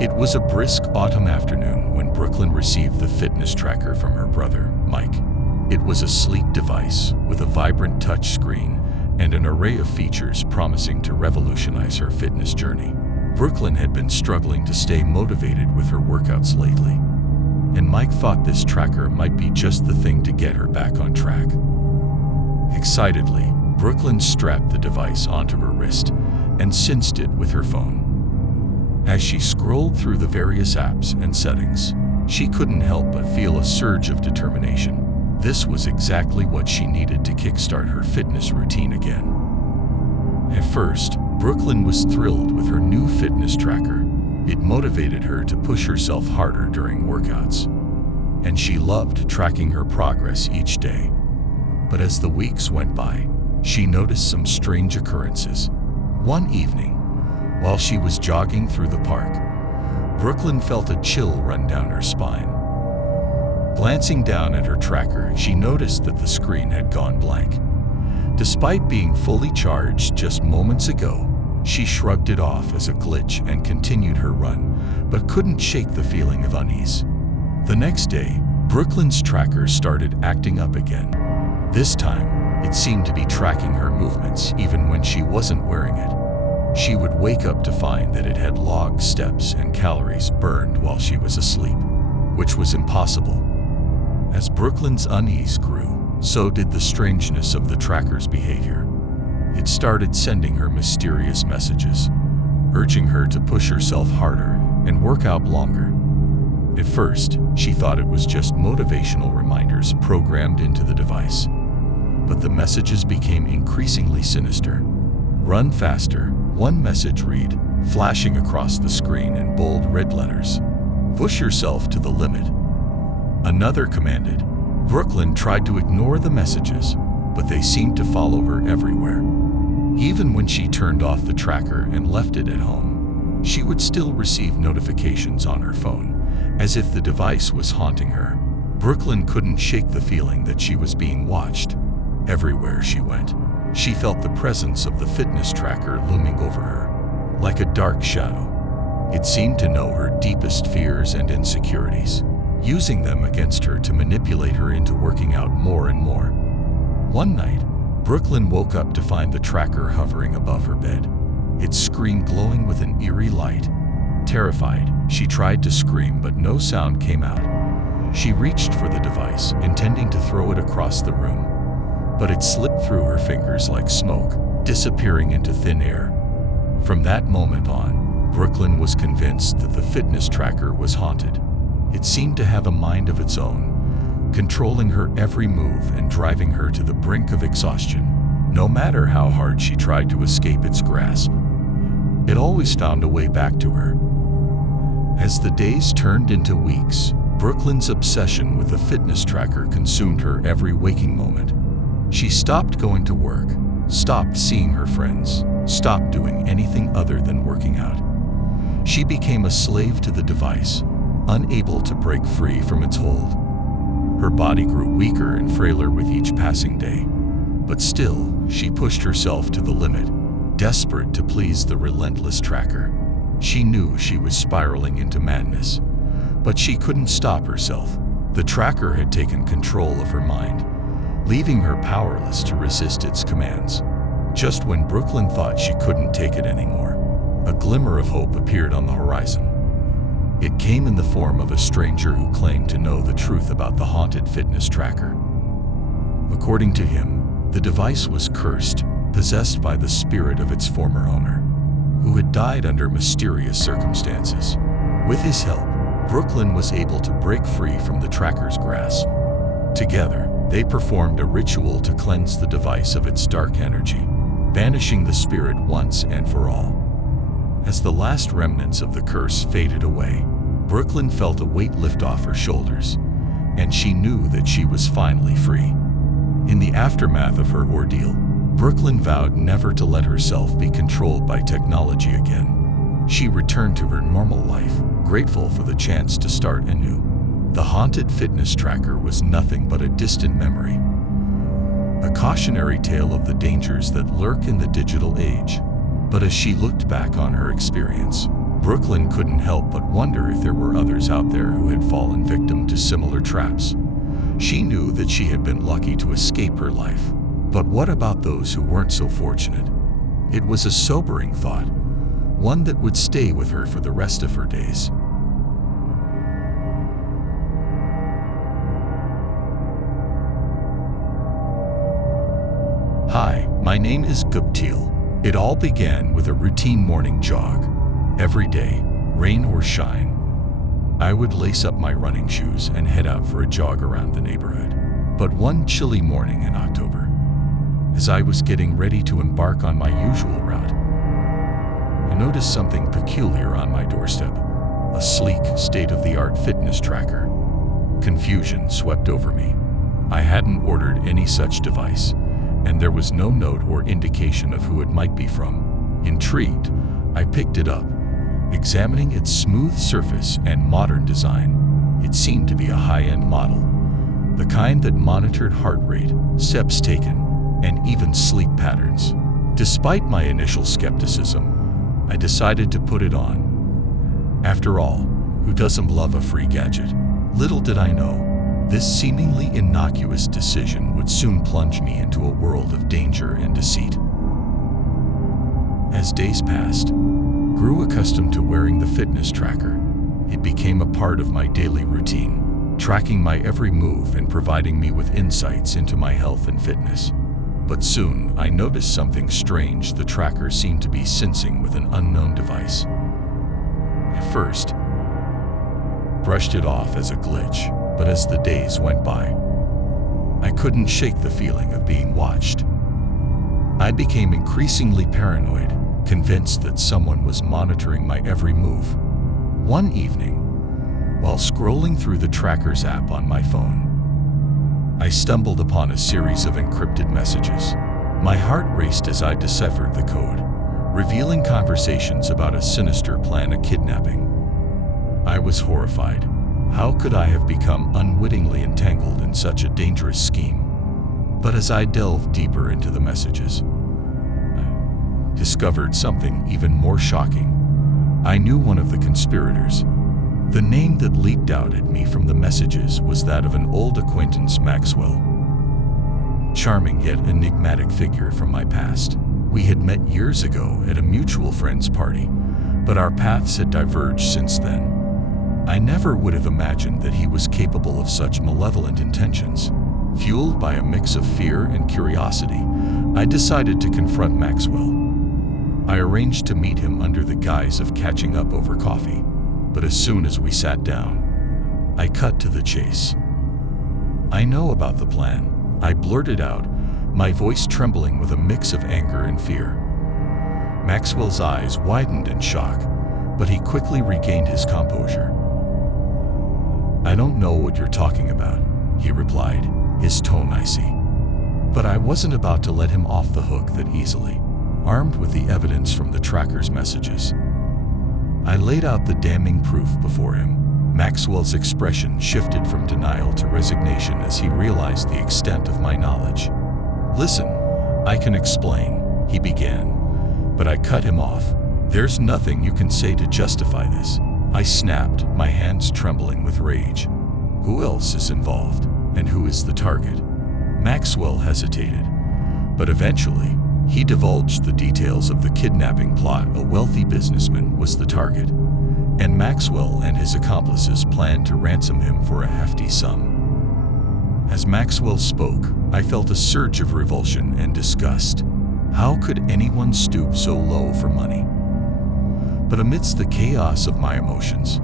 It was a brisk autumn afternoon when Brooklyn received the fitness tracker from her brother, Mike. It was a sleek device with a vibrant touch screen and an array of features promising to revolutionize her fitness journey. Brooklyn had been struggling to stay motivated with her workouts lately, and Mike thought this tracker might be just the thing to get her back on track. Excitedly, Brooklyn strapped the device onto her wrist and synced it with her phone. As she scrolled through the various apps and settings, she couldn't help but feel a surge of determination. This was exactly what she needed to kickstart her fitness routine again. At first, Brooklyn was thrilled with her new fitness tracker. It motivated her to push herself harder during workouts, and she loved tracking her progress each day. But as the weeks went by, she noticed some strange occurrences. One evening, while she was jogging through the park, Brooklyn felt a chill run down her spine. Glancing down at her tracker, she noticed that the screen had gone blank. Despite being fully charged just moments ago, she shrugged it off as a glitch and continued her run, but couldn't shake the feeling of unease. The next day, Brooklyn's tracker started acting up again. This time, it seemed to be tracking her movements even when she wasn't wearing it. She would wake up to find that it had logged steps and calories burned while she was asleep, which was impossible. As Brooklyn's unease grew, so did the strangeness of the tracker's behavior. It started sending her mysterious messages, urging her to push herself harder and work out longer. At first, she thought it was just motivational reminders programmed into the device. But the messages became increasingly sinister. "Run faster," one message read, flashing across the screen in bold red letters. "Push yourself to the limit," another commanded. Brooklyn tried to ignore the messages, but they seemed to follow her everywhere. Even when she turned off the tracker and left it at home, she would still receive notifications on her phone, as if the device was haunting her. Brooklyn couldn't shake the feeling that she was being watched. Everywhere she went, she felt the presence of the fitness tracker looming over her, like a dark shadow. It seemed to know her deepest fears and insecurities, using them against her to manipulate her into working out more and more. One night, Brooklyn woke up to find the tracker hovering above her bed, its screen glowing with an eerie light. Terrified, she tried to scream, but no sound came out. She reached for the device, intending to throw it across the room, but it slipped through her fingers like smoke, disappearing into thin air. From that moment on, Brooklyn was convinced that the fitness tracker was haunted. It seemed to have a mind of its own, controlling her every move and driving her to the brink of exhaustion. No matter how hard she tried to escape its grasp, it always found a way back to her. As the days turned into weeks, Brooklyn's obsession with the fitness tracker consumed her every waking moment. She stopped going to work, stopped seeing her friends, stopped doing anything other than working out. She became a slave to the device, unable to break free from its hold. Her body grew weaker and frailer with each passing day, but still, she pushed herself to the limit, desperate to please the relentless tracker. She knew she was spiraling into madness, but she couldn't stop herself. The tracker had taken control of her mind, leaving her powerless to resist its commands. Just when Brooklyn thought she couldn't take it anymore, a glimmer of hope appeared on the horizon. It came in the form of a stranger who claimed to know the truth about the haunted fitness tracker. According to him, the device was cursed, possessed by the spirit of its former owner, who had died under mysterious circumstances. With his help, Brooklyn was able to break free from the tracker's grasp. Together, they performed a ritual to cleanse the device of its dark energy, banishing the spirit once and for all. As the last remnants of the curse faded away, Brooklyn felt a weight lift off her shoulders, and she knew that she was finally free. In the aftermath of her ordeal, Brooklyn vowed never to let herself be controlled by technology again. She returned to her normal life, grateful for the chance to start anew. The haunted fitness tracker was nothing but a distant memory, a cautionary tale of the dangers that lurk in the digital age. But as she looked back on her experience, Brooklyn couldn't help but wonder if there were others out there who had fallen victim to similar traps. She knew that she had been lucky to escape her life. But what about those who weren't so fortunate? It was a sobering thought, one that would stay with her for the rest of her days. Hi, my name is 𝐥𝐢𝐤𝐤. It all began with a routine morning jog. Every day, rain or shine, I would lace up my running shoes and head out for a jog around the neighborhood. But one chilly morning in October, as I was getting ready to embark on my usual route, I noticed something peculiar on my doorstep, a sleek, state-of-the-art fitness tracker. Confusion swept over me. I hadn't ordered any such device, and there was no note or indication of who it might be from. Intrigued, I picked it up. Examining its smooth surface and modern design, it seemed to be a high-end model, the kind that monitored heart rate, steps taken, and even sleep patterns. Despite my initial skepticism, I decided to put it on. After all, who doesn't love a free gadget? Little did I know, this seemingly innocuous decision would soon plunge me into a world of danger and deceit. As days passed, grew accustomed to wearing the fitness tracker, it became a part of my daily routine, tracking my every move and providing me with insights into my health and fitness. But soon, I noticed something strange. The tracker seemed to be syncing with an unknown device. At first, brushed it off as a glitch, but as the days went by, I couldn't shake the feeling of being watched. I became increasingly paranoid, convinced that someone was monitoring my every move. One evening, while scrolling through the tracker's app on my phone, I stumbled upon a series of encrypted messages. My heart raced as I deciphered the code, revealing conversations about a sinister plan of kidnapping. I was horrified. How could I have become unwittingly entangled in such a dangerous scheme? But as I delved deeper into the messages, I discovered something even more shocking. I knew one of the conspirators. The name that leaped out at me from the messages was that of an old acquaintance, Maxwell. Charming yet enigmatic figure from my past. We had met years ago at a mutual friend's party, but our paths had diverged since then. I never would have imagined that he was capable of such malevolent intentions. Fueled by a mix of fear and curiosity, I decided to confront Maxwell. I arranged to meet him under the guise of catching up over coffee. But as soon as we sat down, I cut to the chase. "I know about the plan," I blurted out, my voice trembling with a mix of anger and fear. Maxwell's eyes widened in shock, but he quickly regained his composure. "I don't know what you're talking about," he replied, his tone icy. But I wasn't about to let him off the hook that easily. Armed with the evidence from the tracker's messages, I laid out the damning proof before him. Maxwell's expression shifted from denial to resignation as he realized the extent of my knowledge. "Listen, I can explain," he began, but I cut him off. "There's nothing you can say to justify this," I snapped, my hands trembling with rage. "Who else is involved, and who is the target?" Maxwell hesitated, but eventually, he divulged the details of the kidnapping plot. A wealthy businessman was the target, and Maxwell and his accomplices planned to ransom him for a hefty sum. As Maxwell spoke, I felt a surge of revulsion and disgust. How could anyone stoop so low for money? But amidst the chaos of my emotions,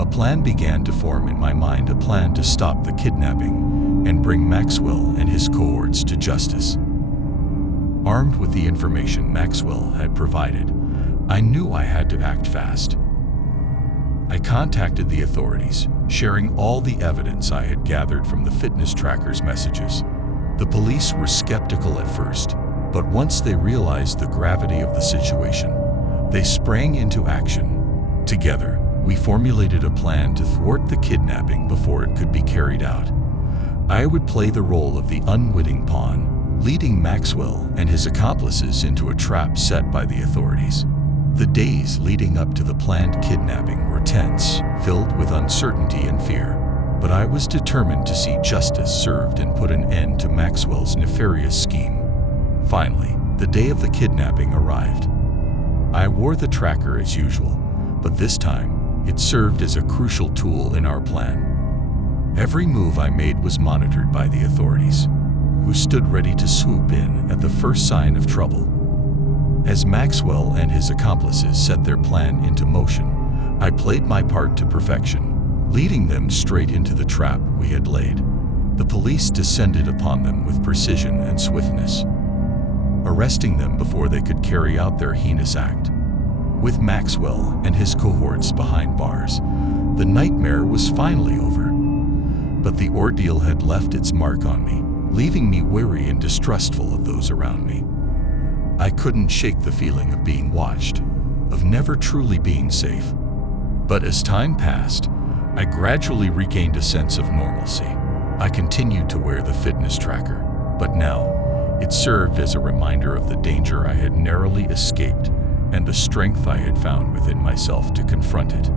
a plan began to form in my mind, a plan to stop the kidnapping and bring Maxwell and his cohorts to justice. Armed with the information Maxwell had provided, I knew I had to act fast. I contacted the authorities, sharing all the evidence I had gathered from the fitness tracker's messages. The police were skeptical at first, but once they realized the gravity of the situation, they sprang into action. Together, we formulated a plan to thwart the kidnapping before it could be carried out. I would play the role of the unwitting pawn, leading Maxwell and his accomplices into a trap set by the authorities. The days leading up to the planned kidnapping were tense, filled with uncertainty and fear. But I was determined to see justice served and put an end to Maxwell's nefarious scheme. Finally, the day of the kidnapping arrived. I wore the tracker as usual, but this time, it served as a crucial tool in our plan. Every move I made was monitored by the authorities, who stood ready to swoop in at the first sign of trouble. As Maxwell and his accomplices set their plan into motion, I played my part to perfection, leading them straight into the trap we had laid. The police descended upon them with precision and swiftness, arresting them before they could carry out their heinous act. With Maxwell and his cohorts behind bars, the nightmare was finally over. But the ordeal had left its mark on me, leaving me weary and distrustful of those around me. I couldn't shake the feeling of being watched, of never truly being safe. But as time passed, I gradually regained a sense of normalcy. I continued to wear the fitness tracker, but now it served as a reminder of the danger I had narrowly escaped and the strength I had found within myself to confront it.